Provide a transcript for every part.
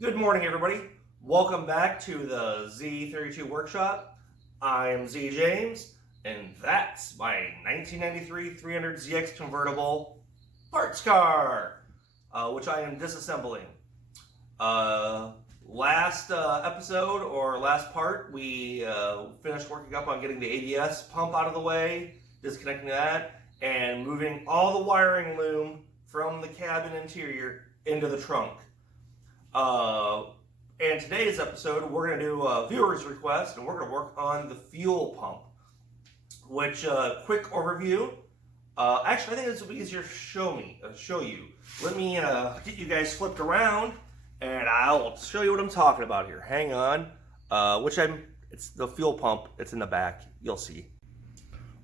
Good morning, everybody. Welcome back to the Z32 Workshop. I'm Z James, and that's my 1993 300ZX convertible parts car, which I am disassembling. Last episode, or last part, we finished working up on getting the ABS pump out of the way, disconnecting that, and moving all the wiring loom from the cabin interior into the trunk. And today's episode, we're going to do a viewer's request, and we're going to work on the fuel pump. Which, quick overview. Actually, I think this will be easier to show you. Let me get you guys flipped around, and I'll show you what I'm talking about here. Hang on. It's the fuel pump. It's in the back. You'll see.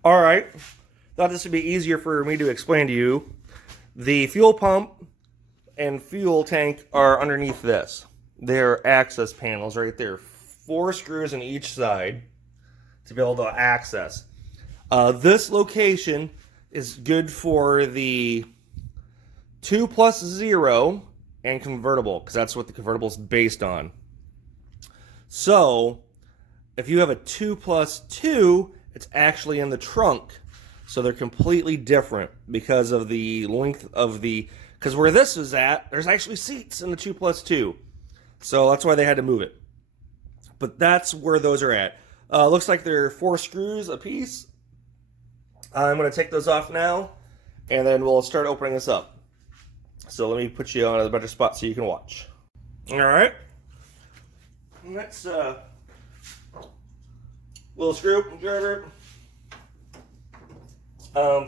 All right. Thought this would be easier for me to explain to you. The fuel pump and fuel tank are underneath this. They're access panels right there. 4 screws on each side to be able to access. This location is good for the 2+0 and convertible, because that's what the convertible is based on. So, if you have a 2+2, it's actually in the trunk. So they're completely different because of the length of the... Because where this is at, there's actually seats in the 2+2. So that's why they had to move it. But that's where those are at. Looks like they're 4 screws a piece. I'm going to take those off now, and then we'll start opening this up. So let me put you on a better spot so you can watch. Alright. Let's, little screwdriver.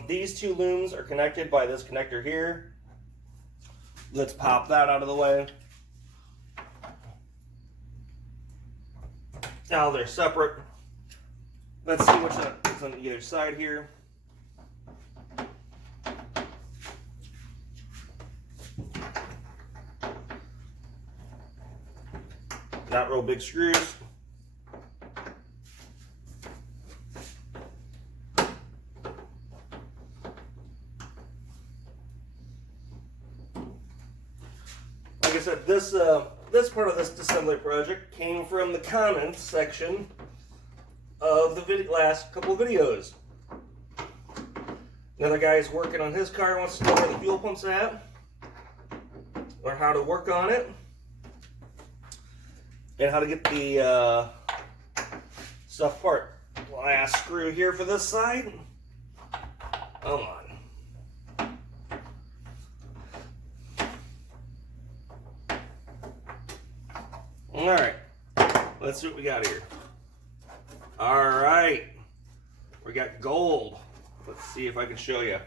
These 2 looms are connected by this connector here. Let's pop that out of the way. Now they're separate. Let's see what's on either side here. Not real big screws. Like I said, this part of this assembly project came from the comments section of the last couple of videos. Another guy's working on his car, wants to know where the fuel pump's at, or how to work on it, and how to get the stuff apart. Last screw here for this side. Come on. Alright, let's see what we got here. Alright, we got gold. Let's see if I can show you.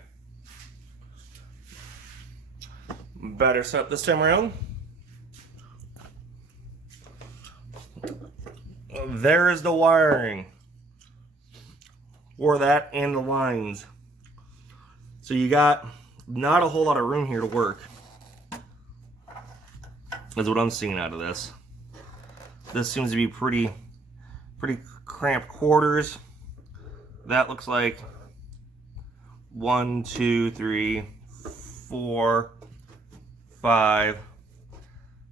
Better set up this time around. There is the wiring for that and the lines. So you got not a whole lot of room here to work. That's what I'm seeing out of this. This seems to be pretty cramped quarters. That looks like 1, 2, 3, 4, 5.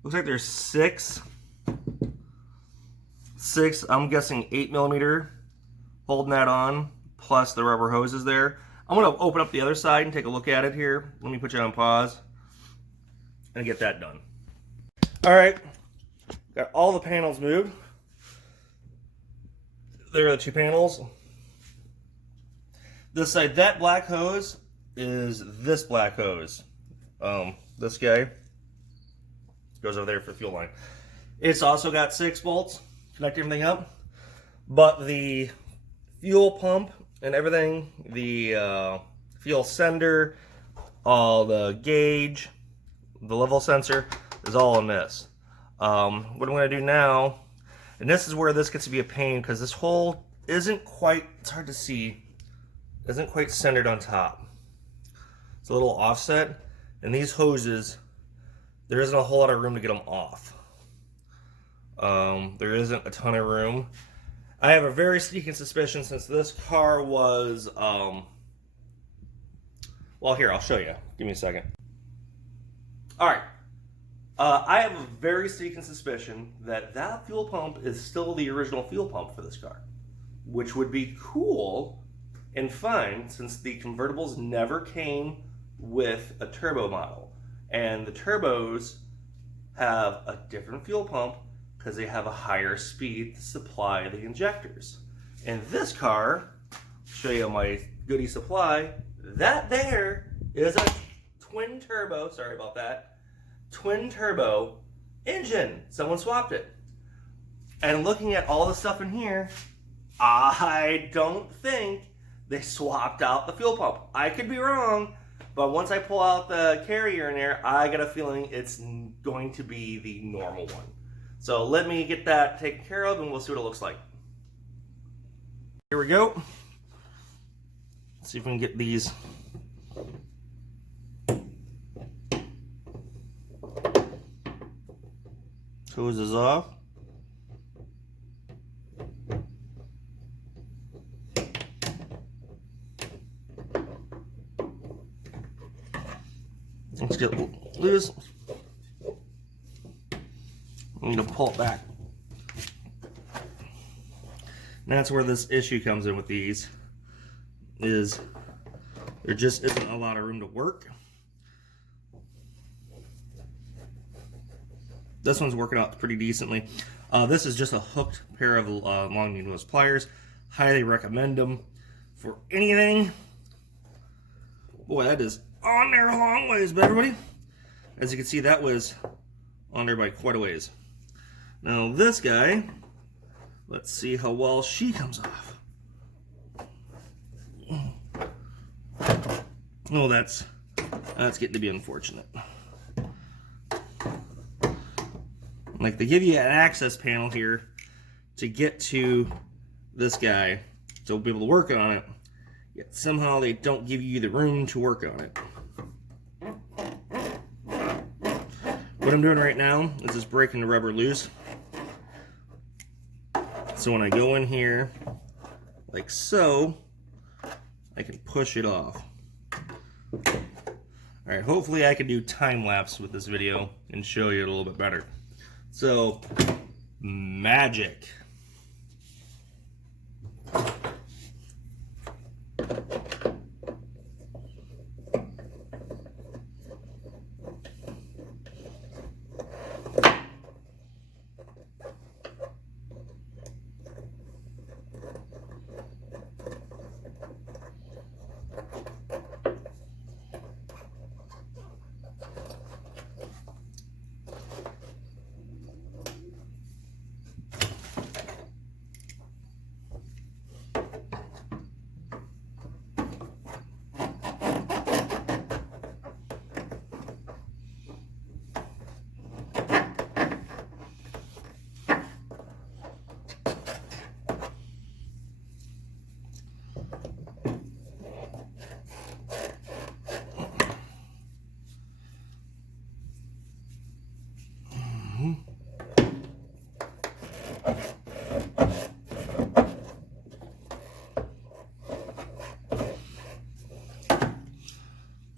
Looks like there's 6. I'm guessing 8mm holding that on, plus the rubber hoses there. I'm gonna open up the other side and take a look at it here. Let me put you on pause and get that done. All right. Got all the panels moved. There are the 2 panels. This side, that black hose is this black hose. This guy goes over there for the fuel line. It's also got 6 bolts, connect everything up. But the fuel pump and everything, the fuel sender, all the gauge, the level sensor, is all in this. What I'm going to do now, and this is where this gets to be a pain, because this hole isn't quite, it's hard to see, isn't quite centered on top. It's a little offset, and these hoses, there isn't a whole lot of room to get them off. There isn't a ton of room. I have a very sneaking suspicion, since this car was, well, here, I'll show you. Give me a second. Alright. I have a very sneaking suspicion that that fuel pump is still the original fuel pump for this car, which would be cool and fun since the convertibles never came with a turbo model. And the turbos have a different fuel pump because they have a higher speed to supply the injectors. In this car, I'll show you my goodie supply, that there is a twin turbo, sorry about that, twin turbo engine. Someone swapped it. And looking at all the stuff in here, I don't think they swapped out the fuel pump. I could be wrong, but once I pull out the carrier in there, I got a feeling it's going to be the normal one. So let me get that taken care of and we'll see what it looks like. Here we go. Let's see if we can get these hoses off. Let's get loose. I'm going to pull it back. And that's where this issue comes in with these, is there just isn't a lot of room to work. This one's working out pretty decently. This is just a hooked pair of long needle pliers. Highly recommend them for anything. Boy, that is on there a long ways, but everybody, as you can see, that was on there by quite a ways. Now this guy, let's see how well she comes off. Oh, that's getting to be unfortunate. Like, they give you an access panel here to get to this guy, so we'll be able to work on it, yet somehow they don't give you the room to work on it. What I'm doing right now is just breaking the rubber loose. So when I go in here, like so, I can push it off. Alright, hopefully I can do time-lapse with this video and show you a little bit better. So, magic.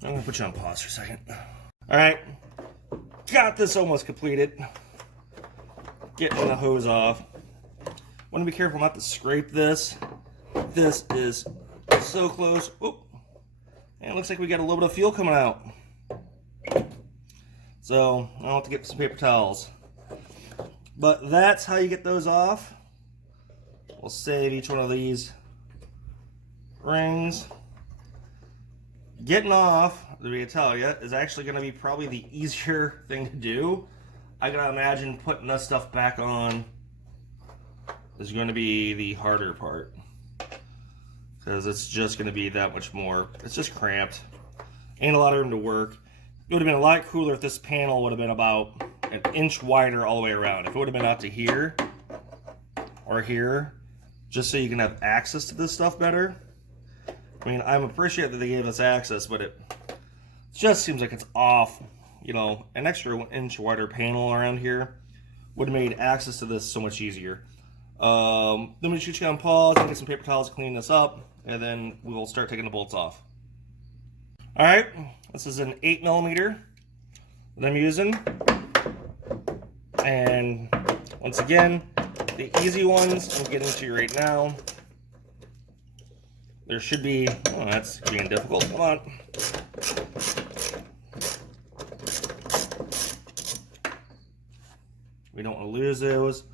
I'm gonna put you on pause for a second. Alright, got this almost completed. Getting the hose off. Want to be careful not to scrape this. This is so close. Whoop. And it looks like we got a little bit of fuel coming out. So I'll have to get some paper towels. But that's how you get those off. We'll save each one of these rings. Getting off, let me tell you, is actually going to be probably the easier thing to do. I gotta imagine putting this stuff back on is going to be the harder part, because it's just going to be that much more. It's just cramped. Ain't a lot of room to work. It would have been a lot cooler if this panel would have been about an inch wider all the way around. If it would have been out to here or here, just so you can have access to this stuff better. I mean, I'm appreciative that they gave us access, but it just seems like it's off. You know, an extra inch wider panel around here would have made access to this so much easier. Then we shoot you on pause and get some paper towels to clean this up, and then we'll start taking the bolts off. Alright, this is an 8mm that I'm using. And once again, the easy ones I'm getting to right now. There should be, oh, that's being difficult. Come on. We don't want to lose those.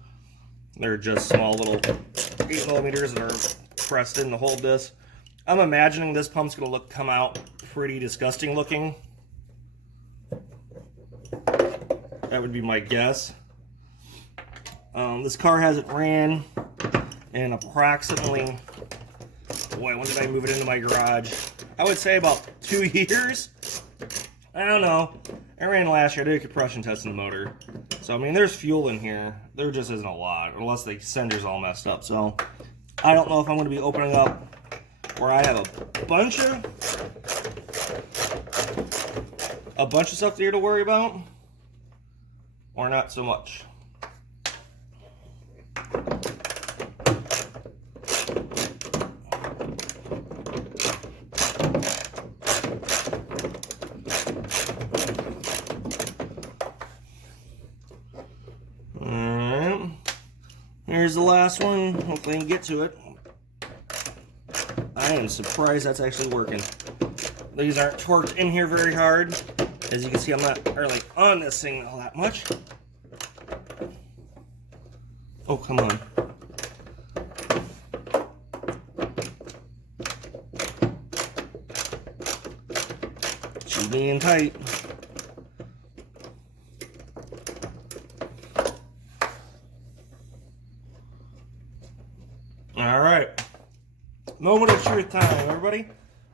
They're just small little 8mm that are pressed in to hold this. I'm imagining this pump's going to come out pretty disgusting looking. That would be my guess. This car hasn't ran in approximately, boy, when did I move it into my garage? I would say about 2 years. I don't know. I ran last year. I did a compression test in the motor. So, I mean, there's fuel in here. There just isn't a lot, unless the sender's all messed up. So, I don't know if I'm going to be opening up where I have a bunch of stuff here to worry about, or not so much. Here's the last one. Hopefully I can get to it. I am surprised that's actually working. These aren't torqued in here very hard. As you can see, I'm not really on this thing all that much. Oh, come on. She's being tight. All right, moment of truth time, everybody.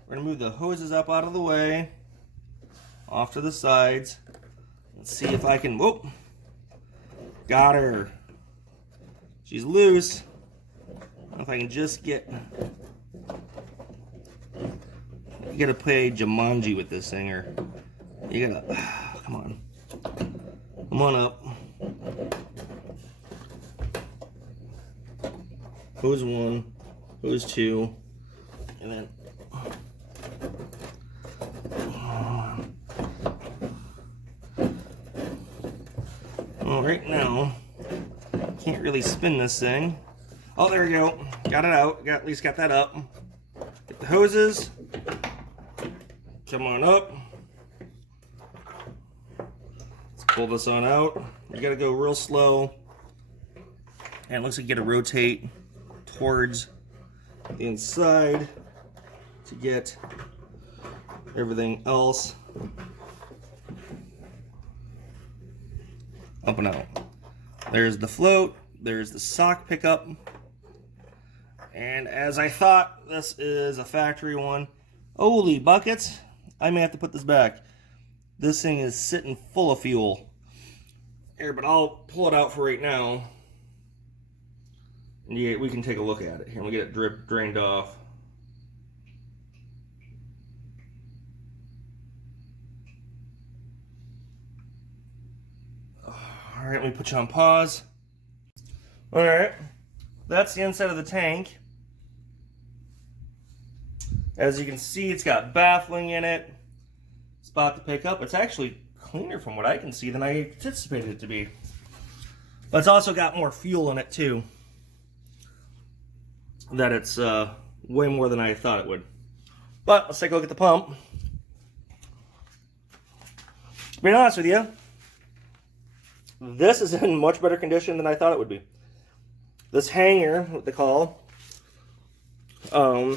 We're gonna move the hoses up out of the way, off to the sides. Let's see if I can, whoop, got her. She's loose. I don't know if I can just get, you gotta play Jumanji with this thing, or you gotta, come on. Come on up. Hose 1, hose 2, and then well, right now can't really spin this thing. Oh, there we go. Got it out. At least got that up. Get the hoses. Come on up. Let's pull this on out. You gotta go real slow. And it looks like you gotta rotate towards the inside to get everything else up and out. There's the float, there's the sock pickup, and as I thought, this is a factory one. Holy buckets, I may have to put this back. This thing is sitting full of fuel. Here, but I'll pull it out for right now. Yeah, we can take a look at it. Here, we get it drained off. All right, let me put you on pause. All right, that's the inside of the tank. As you can see, it's got baffling in it. Spot to pick up. It's actually cleaner from what I can see than I anticipated it to be. But it's also got more fuel in it too. That it's way more than I thought it would. But let's take a look at the pump. To be honest with you, this is in much better condition than I thought it would be. This hanger, what they call, a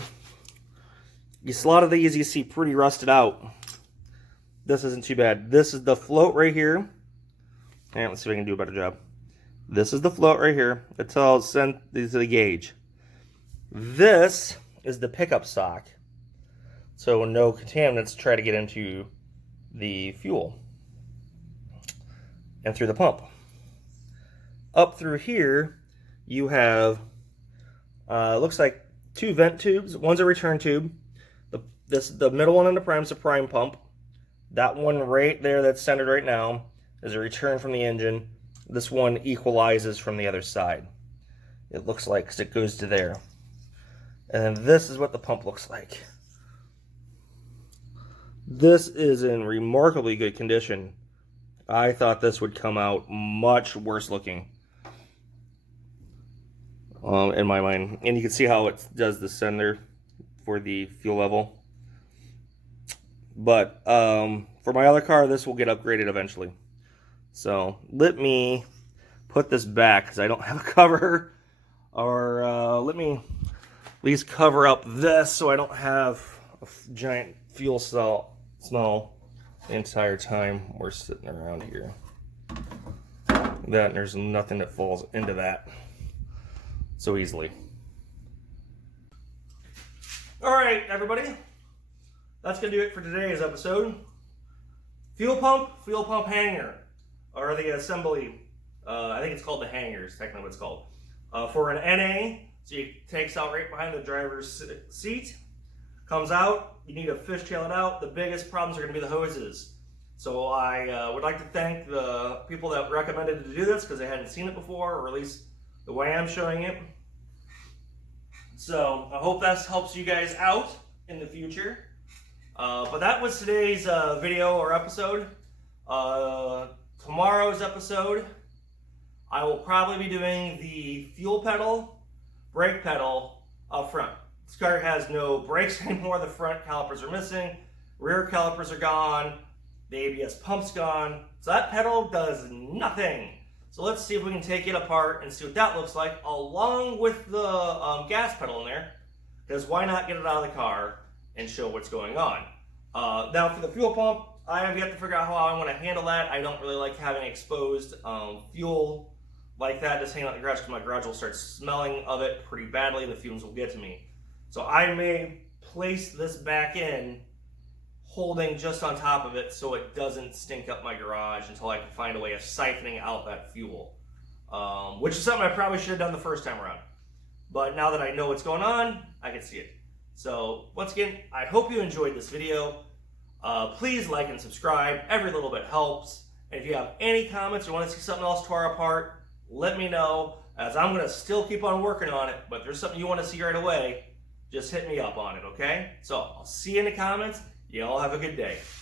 lot of these you see pretty rusted out. This isn't too bad. This is the float right here. And let's see if I can do a better job. This is the float right here. It's all sent to the gauge. This is the pickup sock, so no contaminants try to get into the fuel and through the pump. Up through here, you have, looks like 2 vent tubes. One's a return tube. The middle one in the prime is a prime pump. That one right there that's centered right now is a return from the engine. This one equalizes from the other side. It looks like, because it goes to there. And this is what the pump looks like. This is in remarkably good condition. I thought this would come out much worse looking. In my mind. And you can see how it does the sender for the fuel level. But for my other car, this will get upgraded eventually. So let me put this back because I don't have a cover. Or let me at least cover up this so I don't have a giant fuel smell the entire time we're sitting around here. That, and there's nothing that falls into that so easily. Alright, everybody. That's going to do it for today's episode. Fuel pump hanger, or the assembly. I think it's called the hangers, technically what it's called. For an NA, so it takes out right behind the driver's seat. Comes out, you need to fishtail it out. The biggest problems are going to be the hoses. So I would like to thank the people that recommended to do this because they hadn't seen it before, or at least the way I'm showing it. So I hope that helps you guys out in the future. But that was today's video or episode. Tomorrow's episode, I will probably be doing the fuel pedal, brake pedal up front. This car has no brakes anymore. The front calipers are missing. Rear calipers are gone. The ABS pump's gone. So that pedal does nothing. So let's see if we can take it apart and see what that looks like along with the gas pedal in there. Because why not get it out of the car and show what's going on. Now for the fuel pump, I have yet to figure out how I want to handle that. I don't really like having exposed fuel like that just hanging out in the garage because my garage will start smelling of it pretty badly and the fumes will get to me. So I may place this back in holding just on top of it so it doesn't stink up my garage until I can find a way of siphoning out that fuel. Which is something I probably should have done the first time around. But now that I know what's going on, I can see it. So once again, I hope you enjoyed this video. Please like and subscribe. Every little bit helps. And if you have any comments or want to see something else tore apart, let me know, as I'm going to still keep on working on it. But if there's something you want to see right away, just hit me up on it, okay? So I'll see you in the comments. You all have a good day.